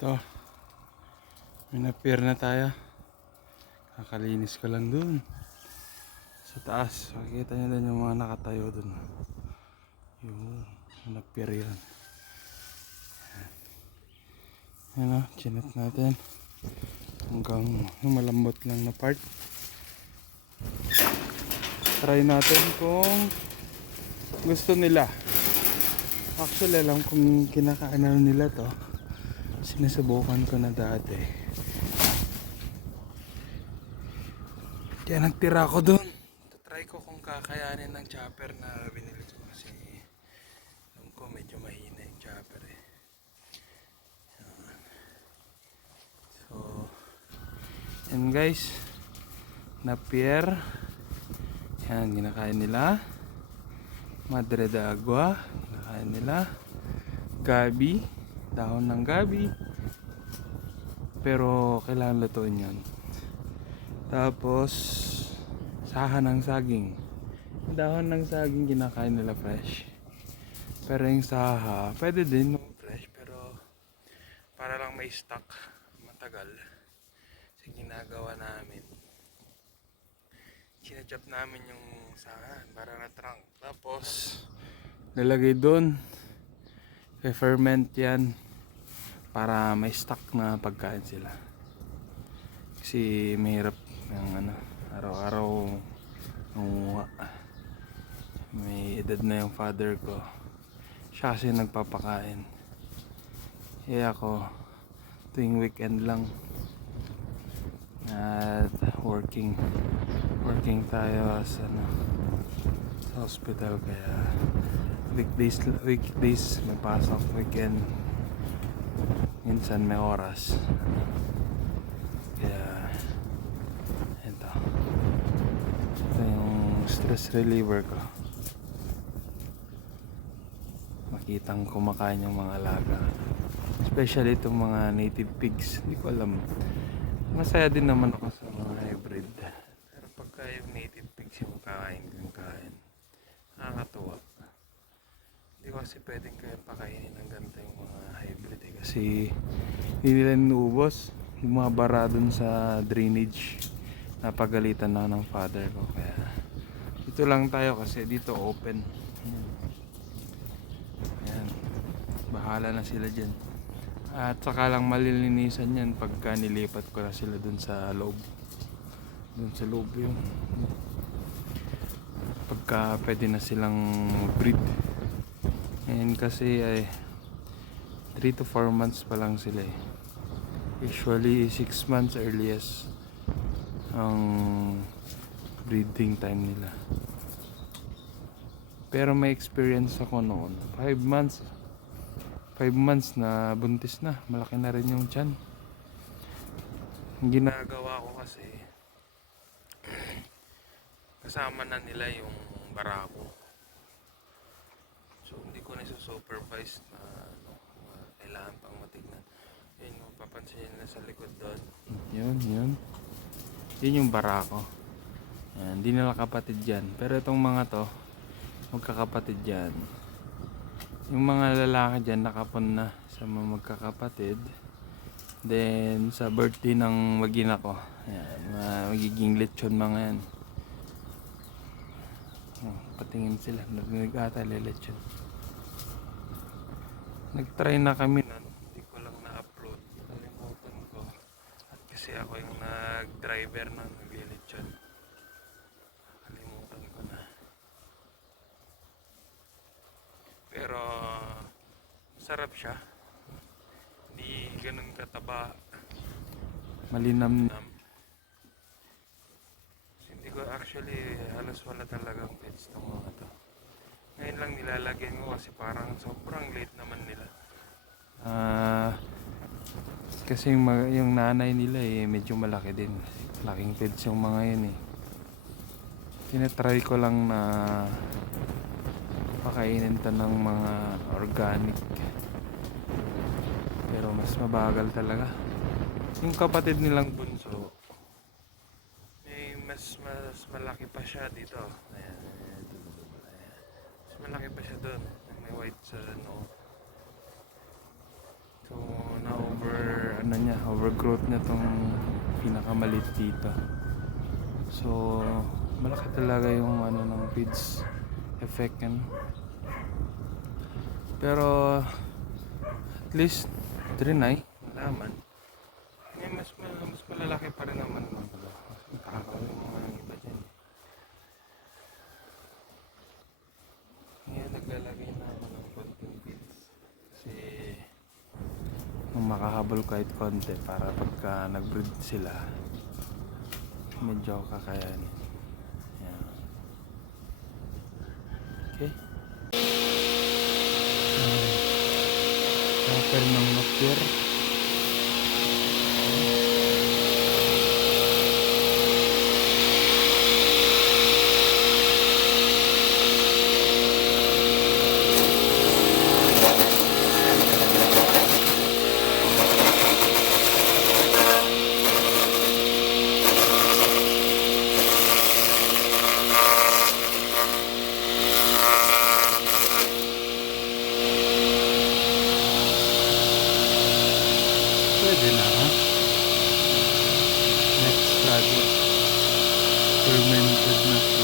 Ito, may na-pair na tayo. Kakalinis ko lang dun sa taas. Makikita nyo dun yung mga nakatayo dun. Yung na-pair yan. Yan o, chinat natin hanggang yung malambot lang na part. Try natin kung gusto nila. Actually alam kung kinakaano nila to. Sinusubukan ko na dati. Kaya nagtira ko dun. Try ko kung kakayanin ng chopper na binili ko kasi alam ko medyo mahina yung chopper eh. So, yan guys. Napier. Yan, ginakain nila. Madre de agua. Ginakain nila. Gabi. Dahon ng gabi. Pero kailangan lutuin yan. Tapos saha ng saging. Dahon ng saging ginakain nila fresh. Pero yung saha pwede din fresh, pero para lang may stock matagal. Kasi ginagawa namin, sinachop namin yung saha para na trunk. Tapos lalagay doon, ferment yan para may stock na pagkain sila. Kasi mahirap yung araw-araw nanguha. May edad na yung father ko. Siya kasi nagpapakain. Kaya ako tuwing weekend lang at working tayo sa hospital, kaya weekdays may pasok, weekend minsan may oras. Kaya ito yung stress reliever ko, makitang kumakain yung mga alaga, especially itong mga native pigs. Hindi ko alam, masaya din naman ako sa mga hybrid, pero pagka yung native pigs yung kain, nakakatuwa. Hindi ko kasi pwedeng kaya pakainin ng ganito yung mga hybrid eh, kasi hindi nila inuubos yung mga bara dun sa drainage. Napagalitan na ng father ko, kaya dito lang tayo kasi dito open. Ayan, bahala na sila dyan. At saka lang malilinisan yan pagka nilipat ko na sila dun sa loob. Dun sa loob yun, pagka pwede na silang breed. Ngayon kasi ay 3 to 4 months pa lang sila eh. Usually 6 months earliest ang breeding time nila. Pero may experience ako noon, 5 months na buntis na, malaki na rin yung tiyan. Ang ginagawa ko kasi, kasama na nila yung barako. So hindi ko na supervise na kailangan pang matignan. Yun, mapapansin nyo na sa likod doon. Yun yung barako. Yan, hindi nila kapatid yan. Pero itong mga to, magkakapatid yan. Yung mga lalaki dyan nakapon na sa mga magkakapatid. Then sa birthday ng magina ko, yan, magiging lechon mga yan. Patingin sila, nag-ata lechon. Nag-try na kami nun, hindi ko lang na-upload, nalimutan ko. At kasi ako yung nag-driver na nag-lechon, kalimutan ko na. Pero sarap siya, hindi ganun kataba, malinamnam. Hindi ko actually, halos wala talagang pets ng mga to. Ngayon lang nilalagyan ko kasi parang sobrang late naman nila. Kasi yung nanay nila eh medyo malaki din. Laking pets yung mga yun eh. Tinatry ko lang na pakainin ta ng mga organic. Pero mas mabagal talaga. Yung kapatid nilang bunso, mas malaki pa siya dito. Ayan. Mas malaki pa siya doon. May white sa noo. So na over ano niya, overgrowth niya tong pinakamalit dito. So malaki talaga yung ano ng feeds effect yan. Pero at least trinay, malaman. Mas malalaki pa rin naman ng mga nakakawin mga yung iba dyan. Ngayon naglalagay na ako ng konting feeds. Kasi nung makahabol kahit konti para pagka nag-breed sila medyo kakayanin. Yan. Okay. Kapel ng nocture. Pwede na ha. Next project. Fermented na.